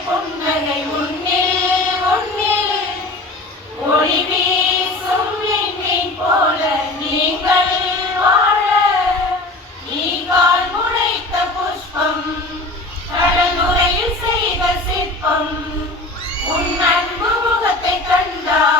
புன்னகை உன்னில் உன்னில் ஒளி வீசும் விண்மீன் போல நீங்கள் வாழ நீ கால் முளைத்த புஷ்பம் கடலுரையில் செய்த சிற்பம் உன் அன்பு முகத்தை கண்டால்